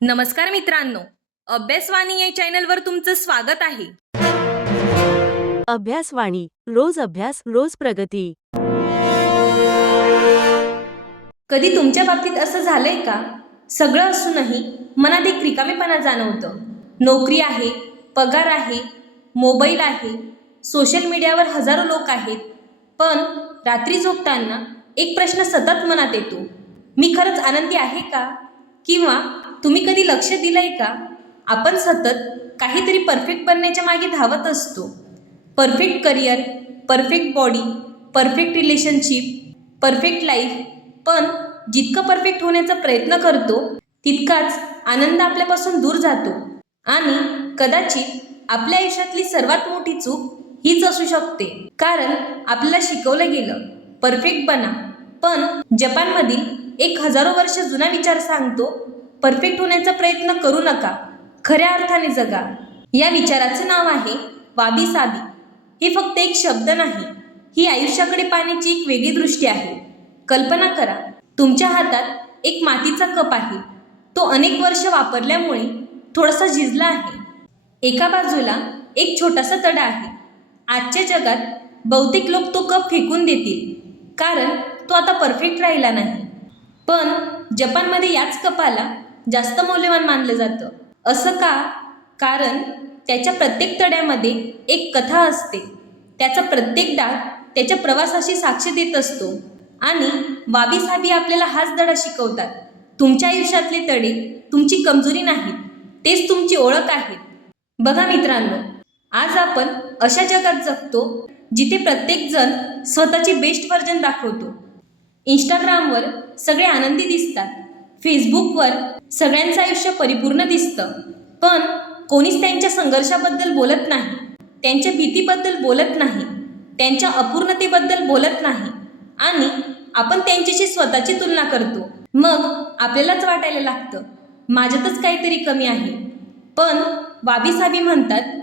नमस्कार मित्रांनो, अभ्यासवाणी या चॅनलवर तुमचं स्वागत आहे. अभ्यासवाणी, रोज अभ्यास, रोज प्रगती. कधी तुमच्या बाबतीत असं झालंय का? सगळं असूनही मनात एक रिकामेपणा जाणवतं. नोकरी आहे, पगार आहे, मोबाईल आहे, सोशल मीडियावर हजारो लोक आहेत, पण रात्री झोपताना एक प्रश्न सतत मनात येतो. मी खरंच आनंदी आहे का? किंवा तुम्ही कधी लक्ष दिलंय का? आपण सतत काहीतरी परफेक्ट बनण्याच्या मागे धावत असतो. Perfect career, perfect body, perfect relationship, perfect life. पण जितकं परफेक्ट होण्याचा प्रयत्न करतो तितकाच आनंद आपल्यापासून दूर जातो. आणि कदाचित आपल्या आयुष्यातली सर्वात मोठी चूक हीच असू शकते. कारण आपल्याला शिकवलं गेलं परफेक्ट बना, पण जपानमधील एक हजारो वर्ष जुना विचार सांगतो परफेक्ट होण्याचा प्रयत्न करू नका, खऱ्या अर्थाने जगा. या विचाराचं नाव आहे वाबी साबी. हे फक्त एक शब्द नाही, ही आयुष्याकडे पाहण्याची एक वेगळी दृष्टी आहे. कल्पना करा, तुमच्या हातात एक मातीचा कप आहे. तो अनेक वर्ष वापरल्यामुळे थोडासा झिजला आहे. एका बाजूला एक छोटासा तडा आहे. आजच्या जगात बहुतेक लोक तो कप फेकून देतील, कारण तो आता परफेक्ट राहिला नाही. पण जपानमध्ये याच कपाला जास्त मौल्यवान मानलं जातं. असं का? कारण त्याच्या प्रत्येक तड्यामध्ये एक कथा असते. त्याचा प्रत्येक डाग त्याच्या प्रवासाशी साक्ष देत असतो. आणि वाबी साबी आपल्याला हाच धडा शिकवतात. तुमच्या आयुष्यातले तडे तुमची कमजोरी नाहीत, तेच तुमची ओळख आहेत. बघा मित्रांनो, आज आपण अशा जगात जगतो जिथे प्रत्येकजण स्वतःची बेस्ट व्हर्जन दाखवतो. इंस्टाग्रामवर सगळे आनंदी दिसतात, फेसबुकवर सगळ्यांचं आयुष्य परिपूर्ण दिसतं, पण कोणीच त्यांच्या संघर्षाबद्दल बोलत नाही, त्यांच्या भीतीबद्दल बोलत नाही, त्यांच्या अपूर्णतेबद्दल बोलत नाही. आणि आपण त्यांच्याशी स्वतःची तुलना करतो. मग आपल्यालाच वाटायला लागतं माझ्यातच काहीतरी कमी आहे. पण वाबी साबी म्हणतात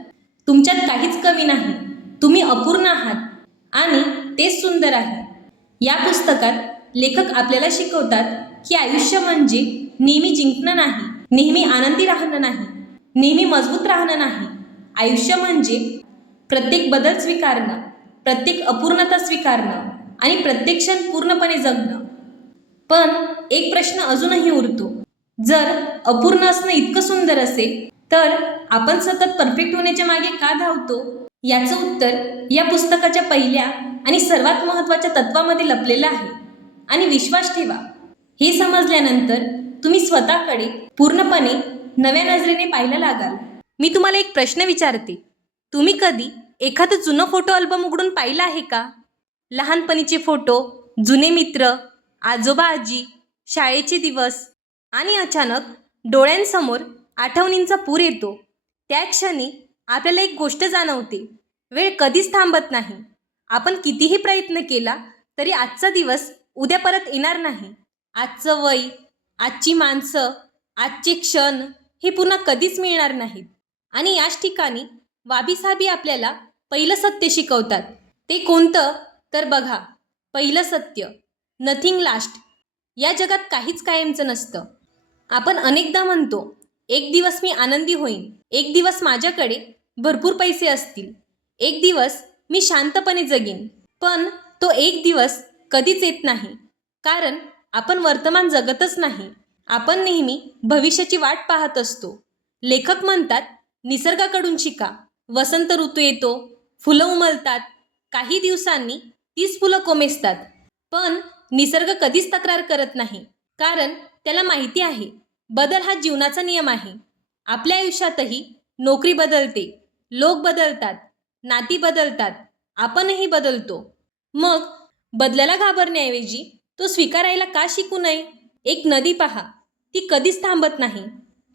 तुमच्यात काहीच कमी नाही, तुम्ही अपूर्ण आहात आणि तेच सुंदर आहे. या पुस्तकात लेखक आपल्याला शिकवतात की आयुष्य म्हणजे नेहमी जिंकणं नाही, नेहमी आनंदी राहणं नाही, नेहमी मजबूत राहणं नाही. आयुष्य म्हणजे प्रत्येक बदल स्वीकारणं, प्रत्येक अपूर्णता स्वीकारणं आणि प्रत्येक क्षण पूर्णपणे जगणं. पण एक प्रश्न अजूनही उरतो, जर अपूर्ण असणं इतकं सुंदर असेल तर आपण सतत परफेक्ट होण्याच्या मागे का धावतो? याचं उत्तर या पुस्तकाच्या पहिल्या आणि सर्वात महत्त्वाच्या तत्वामध्ये लपलेलं आहे. आणि विश्वास ठेवा, हे समजल्यानंतर तुम्ही स्वतःकडे पूर्णपणे नव्या नजरेने पाहायला लागाल. मी तुम्हाला एक प्रश्न विचारते, तुम्ही कधी एखादं जुनं फोटो अल्बम उघडून पाहिलं आहे का? लहानपणीचे फोटो, जुने मित्र, आजोबा आजी, शाळेचे दिवस. आणि अचानक डोळ्यांसमोर आठवणींचा पूर येतो. त्या क्षणी आपल्याला एक गोष्ट जाणवते, वेळ कधीच थांबत नाही. आपण कितीही प्रयत्न केला तरी आजचा दिवस उद्या परत येणार नाही. आजचं वय, आजची माणसं, आजचे क्षण हे पुन्हा कधीच मिळणार नाहीत. आणि याच ठिकाणी वाबी साबी आपल्याला पहिलं सत्य शिकवतात. ते कोणतं? तर बघा, पहिलं सत्य, नथिंग लास्ट. या जगात काहीच कायमचं नसतं. आपण अनेकदा म्हणतो एक दिवस मी आनंदी होईन, एक दिवस माझ्याकडे भरपूर पैसे असतील, एक दिवस मी शांतपणे जगीन. पण तो एक दिवस कधीच येत नाही, कारण आपण वर्तमान जगतच नाही. आपण नेहमी भविष्याची वाट पाहत असतो. लेखक म्हणतात निसर्गाकडून शिका. वसंत ऋतू येतो, फुलं उमलतात, काही दिवसांनी तीच फुलं कोमेजतात. पण निसर्ग कधीच तक्रार करत नाही, कारण त्याला माहिती आहे बदल हा जीवनाचा नियम आहे. आपल्या आयुष्यातही नोकरी बदलते, लोक बदलतात, नाती बदलतात, आपणही बदलतो. मग बदलाला घाबरण्याऐवजी तो स्वीकारायला का शिकू नये? एक नदी पहा, ती कधीच थांबत नाही,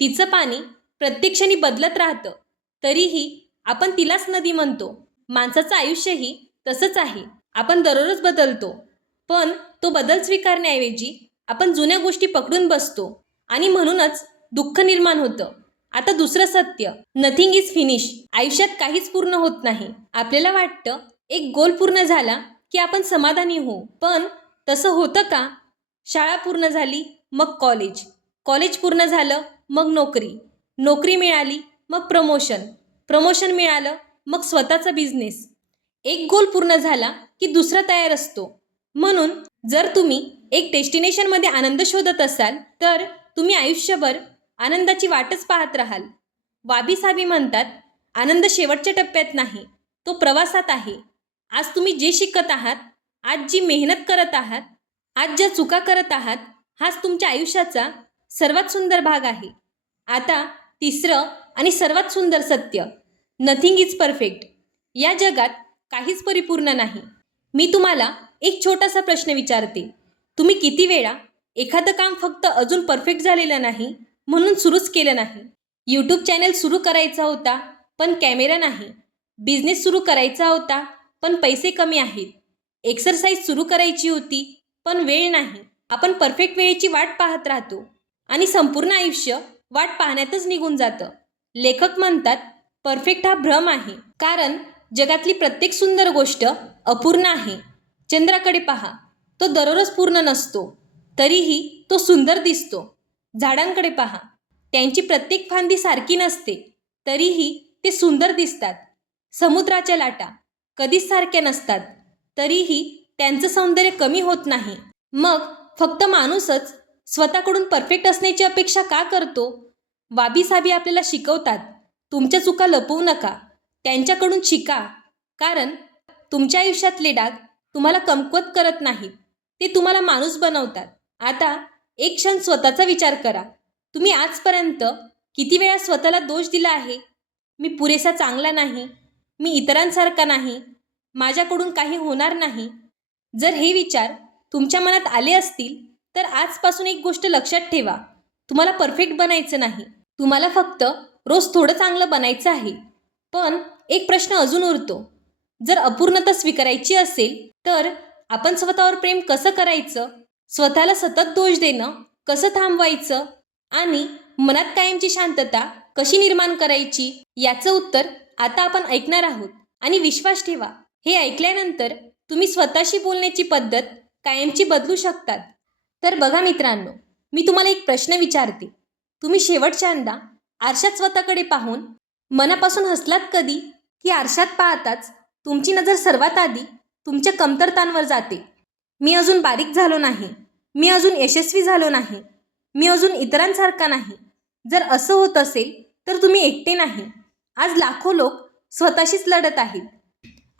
तिचं पाणी प्रत्येक क्षणी बदलत राहतं, तरीही आपण तिलाच नदी म्हणतो. माणसाचं आयुष्यही तसंच आहे. आपण दररोज बदलतो, पण तो बदल स्वीकारण्याऐवजी आपण जुन्या गोष्टी पकडून बसतो आणि म्हणूनच दुःख निर्माण होतं. आता दुसरं सत्य, नथिंग इज फिनिश. आयुष्यात काहीच पूर्ण होत नाही. आपल्याला वाटतं एक गोल पूर्ण झाला की आपण समाधानी होऊ, पण तसं होतं का? शाळा पूर्ण झाली, मग कॉलेज, कॉलेज पूर्ण झालं, मग नोकरी, नोकरी मिळाली मग प्रमोशन मिळालं मग स्वतःचा बिझनेस. एक गोल पूर्ण झाला की दुसरा तयार असतो. म्हणून जर तुम्ही एक डेस्टिनेशनमध्ये आनंद शोधत असाल तर तुम्ही आयुष्यभर आनंदाची वाटच पाहत राहाल. वाबी साबी म्हणतात, आनंद शेवटच्या टप्प्यात नाही, तो प्रवासात आहे. आज तुम्ही जे शिकत आहात, आज जी मेहनत करत आहात, आज ज्या चुका करत आहात, हाच तुमच्या आयुष्याचा सर्वात सुंदर भाग आहे. आता तिसरं आणि सर्वात सुंदर सत्य, नथिंग इज परफेक्ट. या जगात काहीच परिपूर्ण नाही. मी तुम्हाला एक छोटासा प्रश्न विचारते. तुम्ही किती वेळा एखादं काम फक्त अजून परफेक्ट झालेलं नाही म्हणून सुरूच केलं नाही? यूट्यूब चॅनल सुरू करायचा होता पण कॅमेरा नाही. बिझनेस सुरू करायचा होता पण पैसे कमी आहेत. एक्सरसाइज सुरू करायची होती पण वेळ नाही. आपण परफेक्ट वेळेची वाट पाहत राहतो आणि संपूर्ण आयुष्य वाट पाहण्यातच निघून जातं. लेखक म्हणतात, परफेक्ट हा भ्रम आहे, कारण जगातली प्रत्येक सुंदर गोष्ट अपूर्ण आहे. चंद्राकडे पहा, तो दररोज पूर्ण नसतो, तरीही तो सुंदर दिसतो. झाडांकडे पहा, त्यांची प्रत्येक फांदी सारखी नसते, तरीही ते सुंदर दिसतात. समुद्राच्या लाटा कधीच सारख्या नसतात, तरीही त्यांचं सौंदर्य कमी होत नाही. मग फक्त माणूसच स्वतःकडून परफेक्ट असण्याची अपेक्षा का करतो? वाबी साबी आपल्याला शिकवतात, तुमच्या चुका लपवू नका, त्यांच्याकडून शिका. कारण तुमच्या आयुष्यातले डाग तुम्हाला कमकुवत करत नाहीत, ते तुम्हाला माणूस बनवतात. आता एक क्षण स्वतःचा विचार करा. तुम्ही आजपर्यंत किती वेळा स्वतःला दोष दिला आहे? मी पुरेसा चांगला नाही, मी इतरांसारखा नाही, माझ्याकडून काही होणार नाही. जर हे विचार तुमच्या मनात आले असतील तर आजपासून एक गोष्ट लक्षात ठेवा, तुम्हाला परफेक्ट बनायचं नाही, तुम्हाला फक्त रोज थोडं चांगलं बनायचं आहे. पण एक प्रश्न अजून उरतो, जर अपूर्णता स्वीकारायची असेल तर आपण स्वतःवर प्रेम कसं करायचं? स्वतःला सतत दोष देणं कसं थांबवायचं? आणि मनात कायमची शांतता कशी निर्माण करायची? याचं उत्तर आता आपण ऐकणार आहोत. आणि विश्वास ठेवा, हे ऐकल्यानंतर तुम्ही स्वतःशी बोलण्याची पद्धत कायमची बदलू शकतात. तर बघा मित्रांनो, मी तुम्हाला एक प्रश्न विचारते. तुम्ही शेवटच्यांदा आरशात स्वतःकडे पाहून मनापासून हसलात कधी? की आरशात पाहताच तुमची नजर सर्वात आधी तुमच्या कमतरतांवर जाते? मी अजून बारीक झालो नाही, मी अजून यशस्वी झालो नाही, मी अजून इतरांसारखा नाही. जर असं होत असेल तर तुम्ही एकटे नाही. आज लाखो लोक स्वतःशीच लढत आहेत.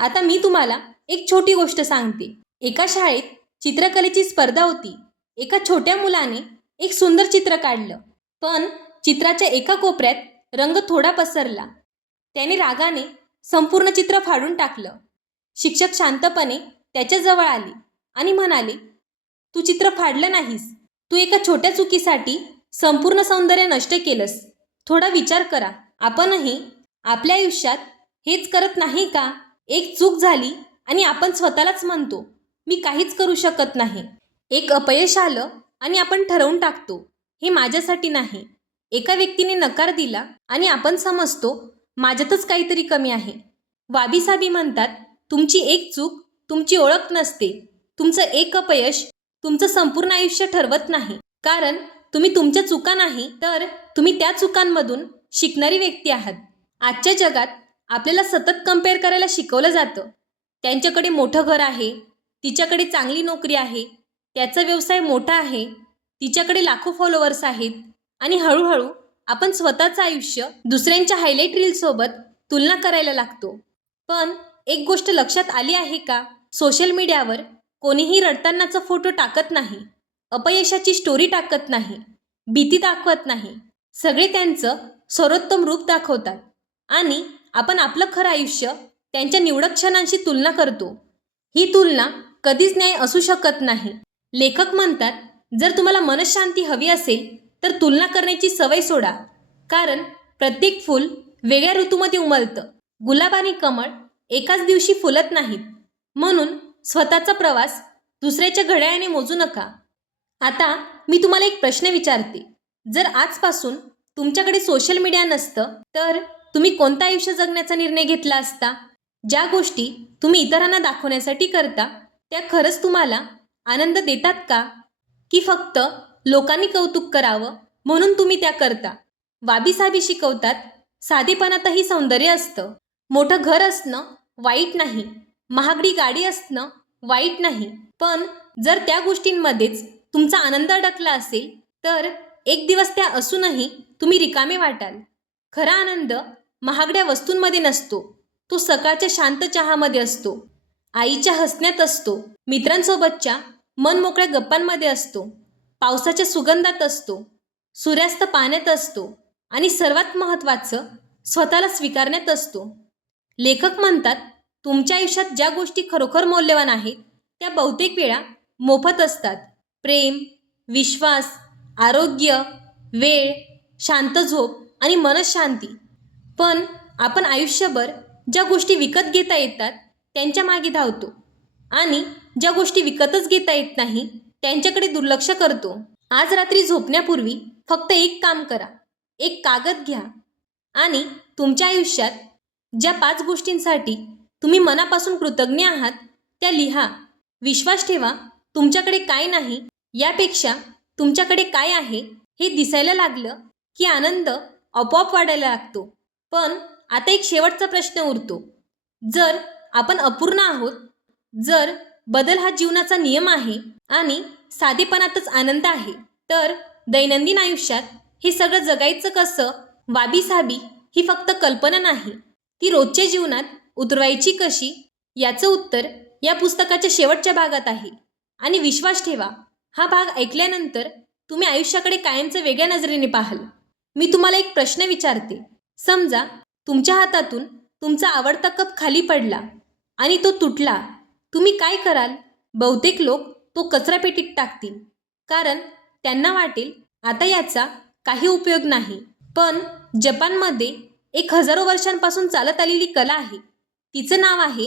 आता मी तुम्हाला एक छोटी गोष्ट सांगते. एका शाळेत चित्रकलेची स्पर्धा होती. एका छोट्या मुलाने एक सुंदर चित्र काढलं, पण चित्राच्या एका कोपऱ्यात रंग थोडा पसरला. त्याने रागाने संपूर्ण चित्र फाडून टाकलं. शिक्षक शांतपणे त्याच्याजवळ आले आणि म्हणाले, तू चित्र फाडलं नाहीस, तू एका छोट्या चुकीसाठी संपूर्ण सौंदर्य नष्ट केलंस. थोडा विचार करा, आपणही आपल्या आयुष्यात हेच करत नाही का? एक चूक झाली आणि आपण स्वतःलाच म्हणतो, मी काहीच करू शकत नाही. एक अपयश आलं आणि आपण ठरवून टाकतो, हे माझ्यासाठी नाही. एका व्यक्तीने नकार दिला आणि आपण समजतो, माझ्यातच काहीतरी कमी आहे. वाबी साबी म्हणतात, तुमची एक चूक तुमची ओळख नसते, तुमचं एक अपयश तुमचं संपूर्ण आयुष्य ठरवत नाही. कारण तुम्ही तुमच्या चुका नाही, तर तुम्ही त्या चुकांमधून शिकणारी व्यक्ती आहात. आजच्या जगात आपल्याला सतत कंपेअर करायला शिकवलं जातं. त्यांच्याकडे मोठं घर आहे, तिच्याकडे चांगली नोकरी आहे, त्याचा व्यवसाय मोठा आहे, तिच्याकडे लाखो फॉलोअर्स आहेत. आणि हळूहळू आपण स्वतःचं आयुष्य दुसऱ्यांच्या हायलाईट रीलसोबत तुलना करायला लागतो. पण एक गोष्ट लक्षात आली आहे का? सोशल मीडियावर कोणीही रडतानाचा फोटो टाकत नाही, अपयशाची स्टोरी टाकत नाही, भीती दाखवत नाही. सगळे त्यांचं सर्वोत्तम रूप दाखवतात आणि आपण आपलं खरं आयुष्य त्यांच्या निवडक क्षणांशी तुलना करतो. ही तुलना कधीच न्याय असू शकत नाही. लेखक म्हणतात, जर तुम्हाला मनशांती हवी असेल तर तुलना करण्याची सवय सोडा. कारण प्रत्येक फूल वेगळ्या ऋतूमध्ये उमलतं. गुलाब आणि कमळ एकाच दिवशी फुलत नाहीत. म्हणून स्वतःचा प्रवास दुसऱ्याच्या घड्याळाने मोजू नका. आता मी तुम्हाला एक प्रश्न विचारते. जर आजपासून तुमच्याकडे सोशल मीडिया नसतं तर तुम्ही कोणतं आयुष्य जगण्याचा निर्णय घेतला असता? ज्या गोष्टी तुम्ही इतरांना दाखवण्यासाठी करता त्या खरंच तुम्हाला आनंद देतात का? की फक्त लोकांनी कौतुक करावं म्हणून तुम्ही त्या करता? वाबीसाबी शिकवतात साधेपणातही सौंदर्य असतं. मोठं घर असणं वाईट नाही, महागडी गाडी असणं वाईट नाही, पण जर त्या गोष्टींमध्येच तुमचा आनंद अडकला असेल तर एक दिवस त्या असूनही तुम्ही रिकामे वाटाल. खरा आनंद महागड्या वस्तूंमध्ये नसतो, तो सकाळच्या शांत चहामध्ये असतो, आईच्या हसण्यात असतो, मित्रांसोबतच्या मनमोकळ्या गप्पांमध्ये असतो, पावसाच्या सुगंधात असतो, सूर्यास्त पाण्यात असतो आणि सर्वात महत्त्वाचं स्वतःला स्वीकारण्यात असतो. लेखक म्हणतात, तुमच्या आयुष्यात ज्या गोष्टी खरोखर मौल्यवान आहेत त्या बहुतेक वेळा मोफत असतात. प्रेम, विश्वास, आरोग्य, वेळ, शांत झोप आणि मनःशांती. पण आपण आयुष्यभर ज्या गोष्टी विकत घेता येतात त्यांच्या मागे धावतो आणि ज्या गोष्टी विकतच घेता येत नाही त्यांच्याकडे दुर्लक्ष करतो. आज रात्री झोपण्यापूर्वी फक्त एक काम करा. एक कागद घ्या आणि तुमच्या आयुष्यात ज्या 5 गोष्टींसाठी तुम्ही मनापासून कृतज्ञ आहात त्या लिहा. विश्वास ठेवा, तुमच्याकडे काय नाही यापेक्षा तुमच्याकडे काय आहे हे दिसायला लागलं की आनंद आपोआप वाढायला लागतो. पण आता एक शेवटचा प्रश्न उरतो. जर आपण अपूर्ण आहोत, जर बदल हा जीवनाचा नियम आहे आणि साधेपणातच आनंद आहे, तर दैनंदिन आयुष्यात हे सगळं जगायचं कसं? वाबीसाबी ही फक्त कल्पना नाही, ती रोजच्या जीवनात उतरवायची कशी याचं उत्तर या पुस्तकाच्या शेवटच्या भागात आहे. आणि विश्वास ठेवा, हा भाग ऐकल्यानंतर तुम्ही आयुष्याकडे कायमचं वेगळ्या नजरेने पाहाल. मी तुम्हाला एक प्रश्न विचारते. समजा तुमच्या हातातून तुमचा आवडता कप खाली पडला आणि तो तुटला, तुम्ही काय कराल? बहुतेक लोक तो कचरापेटीत टाकतील, कारण त्यांना वाटेल आता याचा काही उपयोग नाही. पण जपानमध्ये एक हजारो वर्षांपासून चालत आलेली कला आहे. तिचं नाव आहे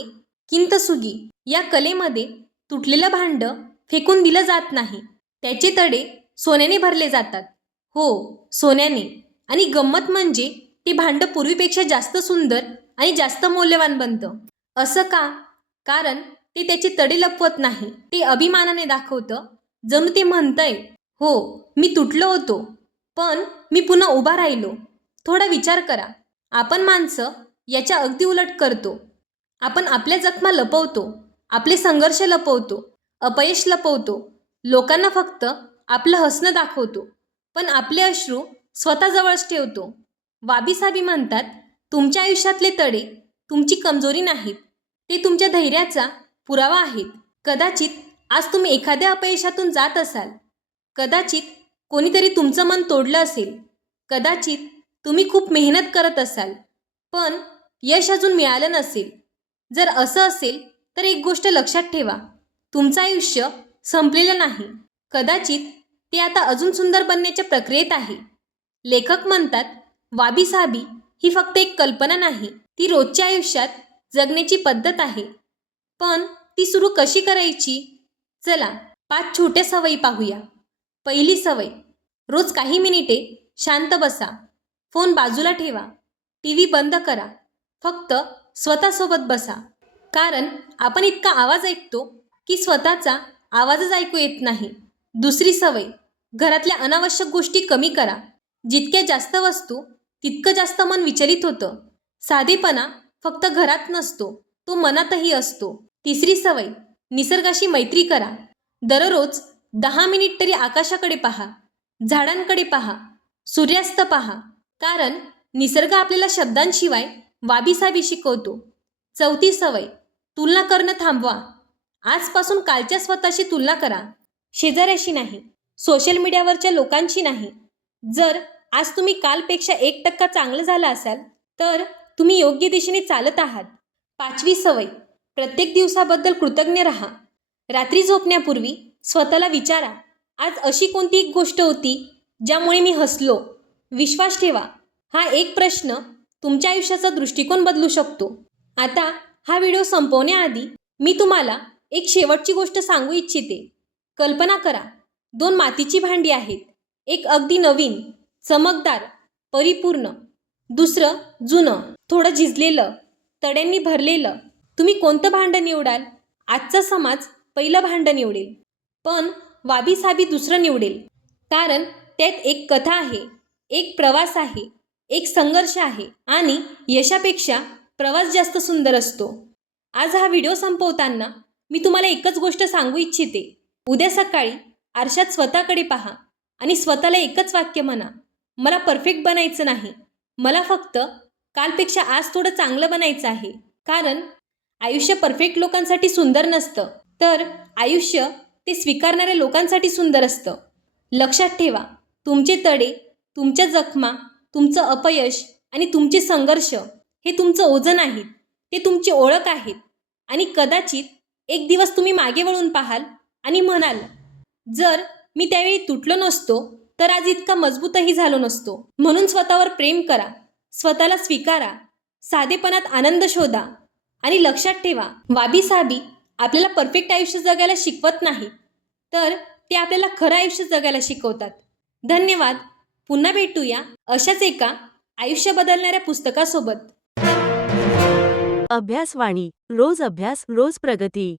किंतसुगी. या कलेमध्ये तुटलेलं भांडं फेकून दिलं जात नाही, त्याचे तडे सोन्याने भरले जातात. हो, सोन्याने. आणि गंमत म्हणजे ते भांडं पूर्वीपेक्षा जास्त सुंदर आणि जास्त मौल्यवान बनतं. असं का? कारण ते त्याचे तडे लपवत नाही, ते अभिमानाने दाखवतं. जणू ते म्हणतंय, हो, मी तुटलो होतो पण मी पुन्हा उभा राहिलो. थोडा विचार करा. आपण माणसं याच्या अगदी उलट करतो. आपण आपल्या जखमा लपवतो, आपले संघर्ष लपवतो, अपयश लपवतो, लोकांना फक्त आपलं हसणं दाखवतो, पण आपले अश्रू स्वतःजवळच ठेवतो. वाबीसाबी म्हणतात, तुमच्या आयुष्यातले तडे तुमची कमजोरी नाहीत, ते तुमच्या धैर्याचा पुरावा आहेत. कदाचित आज तुम्ही एखाद्या अपयशातून जात असाल, कदाचित कोणीतरी तुमचं मन तोडलं असेल, कदाचित तुम्ही खूप मेहनत करत असाल पण यश अजून मिळालं नसेल. जर असं असेल तर एक गोष्ट लक्षात ठेवा, तुमचं आयुष्य संपलेलं नाही. कदाचित ते आता अजून सुंदर बनण्याच्या प्रक्रियेत आहे. लेखक म्हणतात, वाबीसाबी ही फक्त एक कल्पना नाही, ती रोजच्या आयुष्यात जगण्याची पद्धत आहे. पण ती सुरू कशी करायची? चला 5 छोट्या सवयी पाहूया. पहिली सवय, रोज काही मिनिटे शांत बसा. फोन बाजूला ठेवा, टी व्ही बंद करा, फक्त स्वतःसोबत बसा. कारण आपण इतका आवाज ऐकतो की स्वतःचा आवाजच ऐकू येत नाही. दुसरी सवय, घरातल्या अनावश्यक गोष्टी कमी करा. जितक्या जास्त वस्तू तितकं जास्त मन विचलित होतं. साधेपणा फक्त घरात नसतो, तो मनातही असतो. तिसरी सवय, निसर्गाशी मैत्री करा. दररोज 10 मिनिट तरी आकाशाकडे पहा, झाडांकडे पहा, सूर्यास्त पहा, कारण निसर्ग आपल्याला शब्दांशिवाय वाबीसाबी शिकवतो. चौथी सवय, तुलना करणं थांबवा. आजपासून कालच्या स्वतःशी तुलना करा, शेजाऱ्याशी नाही, सोशल मीडियावरच्या लोकांशी नाही. जर आज तुम्ही कालपेक्षा 1% चांगलं झालं असाल तर तुम्ही योग्य दिशेने चालत आहात. 5वी सवय, प्रत्येक दिवसाबद्दल कृतज्ञ राहा. रात्री झोपण्यापूर्वी स्वतःला विचारा, आज अशी कोणती एक गोष्ट होती ज्यामुळे मी हसलो. विश्वास ठेवा, हा एक प्रश्न तुमच्या आयुष्याचा दृष्टिकोन बदलू शकतो. आता हा व्हिडिओ संपवण्याआधी मी तुम्हाला एक शेवटची गोष्ट सांगू इच्छिते. कल्पना करा, 2 मातीची भांडी आहेत. एक अगदी नवीन, चमकदार, परिपूर्ण. दुसरं जुनं, थोडं झिजलेलं, तड्यांनी भरलेलं. तुम्ही कोणतं भांडं निवडाल? आजचा समाज पहिलं भांडं निवडेल, पण वाबीसाबी दुसरं निवडेल. कारण त्यात एक कथा आहे. एक प्रवास आहे, एक संघर्ष आहे आणि यशापेक्षा प्रवास जास्त सुंदर असतो. आज हा व्हिडिओ संपवताना मी तुम्हाला एकच गोष्ट सांगू इच्छिते. उद्या सकाळी आरशात स्वतःकडे पहा आणि स्वतःला एकच वाक्य म्हणा, मला परफेक्ट बनायचं नाही, मला फक्त कालपेक्षा आज थोडं चांगलं बनायचं आहे. कारण आयुष्य परफेक्ट लोकांसाठी सुंदर नसतं, तर आयुष्य ते स्वीकारणाऱ्या लोकांसाठी सुंदर असतं. लक्षात ठेवा, तुमचे तडे, तुमच्या जखमा, तुमचं अपयश आणि तुमचे संघर्ष हे तुमचं ओझं नाहीत, ते तुमची ओळख आहेत. आणि कदाचित एक दिवस तुम्ही मागे वळून पाहाल आणि म्हणाल, जर मी त्यावेळी तुटलो नसतो तर आज इतका मजबूतही झालो नसतो. म्हणून स्वतःवर प्रेम करा, स्वतःला स्वीकारा, साधेपणात आनंद शोधा आणि लक्षात ठेवा, वाबी साबी आपल्याला परफेक्ट आयुष्य जगायला शिकवत नाही, तर ते आपल्याला खरं आयुष्य जगायला शिकवतात. धन्यवाद. पुन्हा भेटूया अशाच एका आयुष्य बदलणाऱ्या पुस्तकासोबत. अभ्यासवाणी रोज अभ्यास रोज प्रगती.